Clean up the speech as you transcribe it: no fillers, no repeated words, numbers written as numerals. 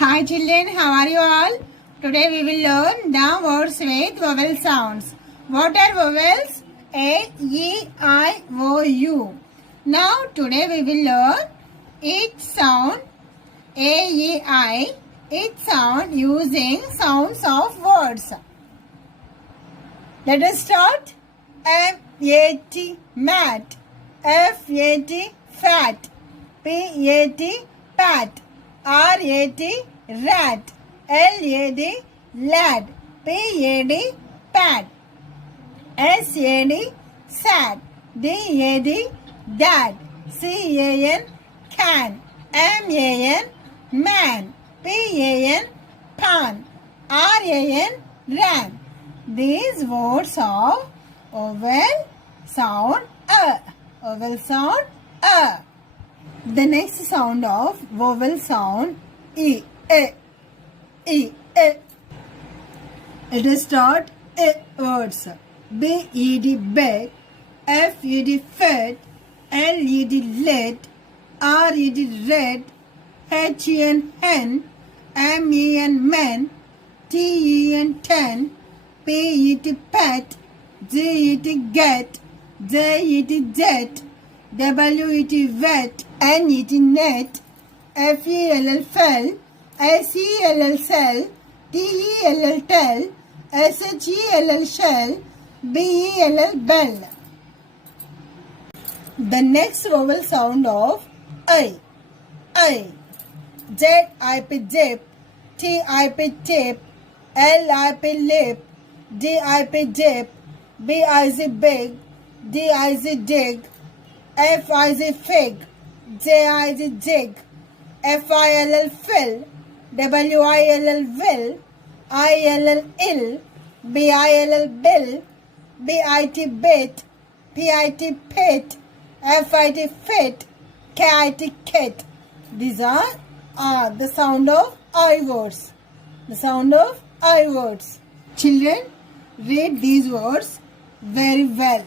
Hi children, how are you all? Today we will learn the words with vowel sounds. What are vowels? A, E, I, O, U. Now today we will learn each sound A, E, I, each sound using sounds of words. Let us start. M-A-T, mat. F-A-T, fat. P-A-T, pat. R-A-T, rat. L-A-D, lad. P-A-D, pad. S-A-D, sad. D-A-D, dad. C-A-N, can. M-A-N, man. P-A-N, pan. R-A-N, ran. These words of vowel sound a. Vowel sound a. The next sound of vowel sound e. E. E. E. Let us start a words. B-E-D, bed. F-E-D, fed. L-E-D, led. R-E-D, red. H-E-N, hen. M-E-N, men. T-E-N, ten. P-E-T, pet. G-E-T, get. J-E-T, jet. W-E-T, wet. N-E-T, net. F-E-L-L, fell. S-E-L-L, sell. T-E-L-L, tell. S-H-E-L-L, shell. B-E-L-L, bell. The next vowel sound of I. I. Z-I-P, zip. T-I-P, tip. L-I-P, lip. D-I-P, dip. B-I-Z, big. D-I-Z, dig. F-I-Z, fig. J-I-Z, jig. F-I-L-L, fill. W-I-L-L, will. I-L-L, ill. B-I-L-L, bill. B-I-T, bit. P-I-T, pit. F-I-T, fit. K-I-T, kit. These are the sound of I words. The sound of I words. Children, read these words very well.